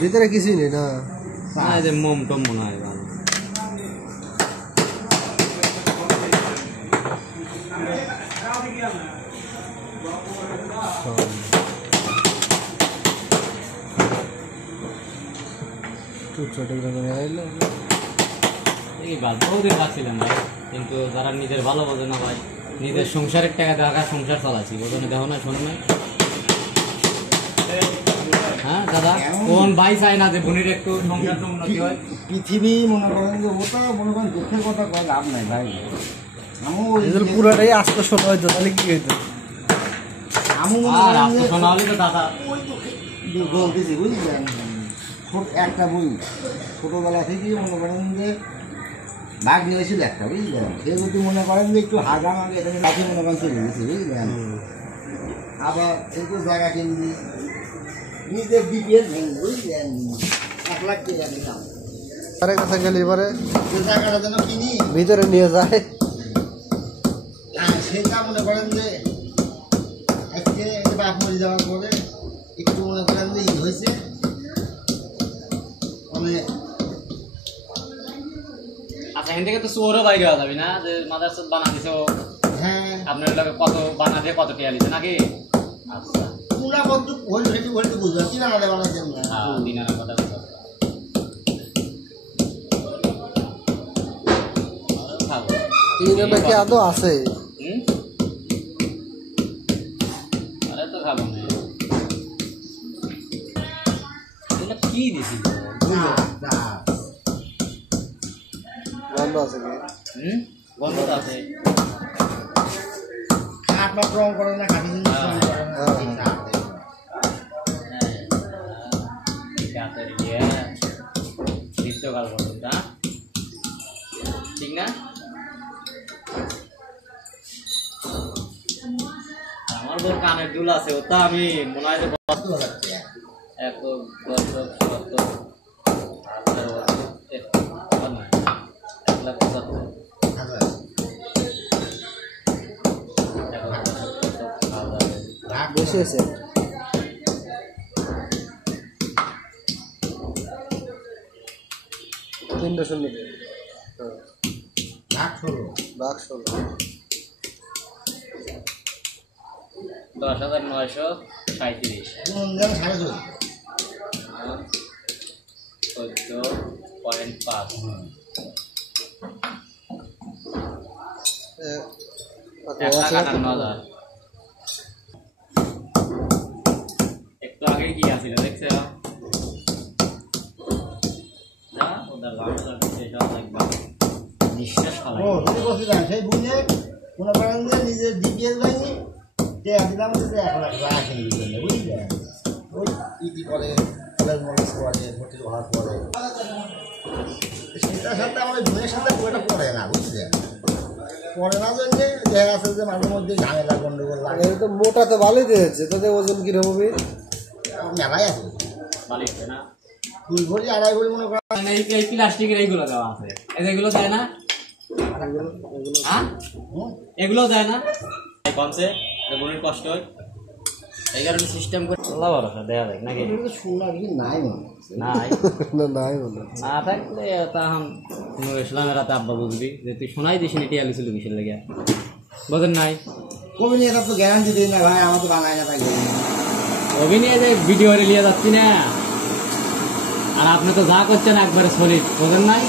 ভিতরে কিছুই নেই না, মোম টম মনে হয় ভালো। পাচ্ছিলাম ভাই, কিন্তু যারা নিজের ভালো বোঝে না ভাই, নিজের সংসারের টাকা দেখা সংসার চালাচ্ছি বোঝনে দেখো না শোনো না। হ্যাঁ দাদা, কোন ভাই চাই না যে বোনের একটু সংসার উন্নতি হয়? পৃথিবী মনে করেন যে ওটা মনে করেন দুঃখের কথা কয় লাভ নাই ভাই। পুরোটাই আস্তে শোনা হইতো, তাহলে কি হইতো? শোনা হলে তো দাদা বলতেছি বুঝলেন, একটা বই ছোটবেলা থেকেই মনে করেন যে ভাগ নিয়েছিল একটা, বুঝলেন। সে যদি মনে করেন যে একটু হাগাম আগে এটা লাঠি মনে করেন চলে গেছে, বুঝলেন। আবার একটু জায়গা কিনবি, নিজের বিপিএল ভেঙে, বুঝলেন, 1 লাখ টাকা দিলাম। তার কাছে গেলে এবারে যে জায়গাটা যেন কিনি ভিতরে নিয়ে যায়, সেটা মনে করেন যে আজকে বাপ মরে যাওয়ার পরে একটু মনে করেন যে ই হয়েছে অনেক। আচ্ছা, এখান থেকে তো চোরও বাইরে হওয়া যাবে না যে মাদ্রাসা বানা দিছে। হ্যাঁ, আপনার লোকে কত বানা দিয়ে কত টিয়া দিচ্ছে নাকি? আচ্ছা, পুরা বন্ধু হইল সেটি বলতে বুঝবেন কিনা আমাদের বানাচ্ছেন না। হ্যাঁ, দিনের কথা বলতে কি আদৌ আছে? আরে তো খাবো না, এটা কি দিছি বন্ধ আছে কি? বন্ধ তো আছে। আপনার রং করেন না, কাঠি ঠিক না? আমার তো কানের দুল আছে, ওটা আমি মনে হয় এত বছর 1,75,000 বেশি হয়েছে। তিনটা শূন্য ভাগ 16 10,937 14.5 একটু আগে কি আছিল দেখছে নিঃশ্বাস সেই বুঝে মনে করেন যে নিজের ডিপিএল ভাঙি দিলাম 1 লাখ টাকা কিনে দিলেন, বুঝলেন। ওই ইটি করে কলেজ মলেজ করে ভর্তি হওয়ার পরে সেটার সাথে আমাদের বোনের সাথে ওইটা পড়ে না, বুঝলেন। পড়ে না জন্য দেখা যাচ্ছে যে মাঝে মধ্যে ঝামেলা গন্ডগোল লাগে। তো মোটা তো ভালোই দিয়েছে, তাদের ওজন কিরকম হবে? মেলাই আছে না 2 ভরি 2.5 ভরি মনে করেন। এই প্লাস্টিকের এইগুলো দেওয়া আছে, এগুলো দেয় না? এগুলো দেয় না? কমছে বোনের কষ্ট হয়, এই কারণে সিস্টেম করে আল্লাহ ভরসা দেয়া যায় নাকি? শোনা কি নাই নাই নাই বলে না থাকলে তখন নুর ইসলামের রাতে আব্বা বুঝবি যে তুই শোনাই দিস নি টিয়ালি ছিল কিসের লেগে বোঝেন নাই? কবি নিয়ে তো গ্যারান্টি দিই না ভাই, আমার তো বানায় না থাকবে কবি নিয়ে যে ভিডিও নিয়ে যাচ্ছি না, আর আপনি তো যা করছেন একবারে সলিড বোঝেন নাই?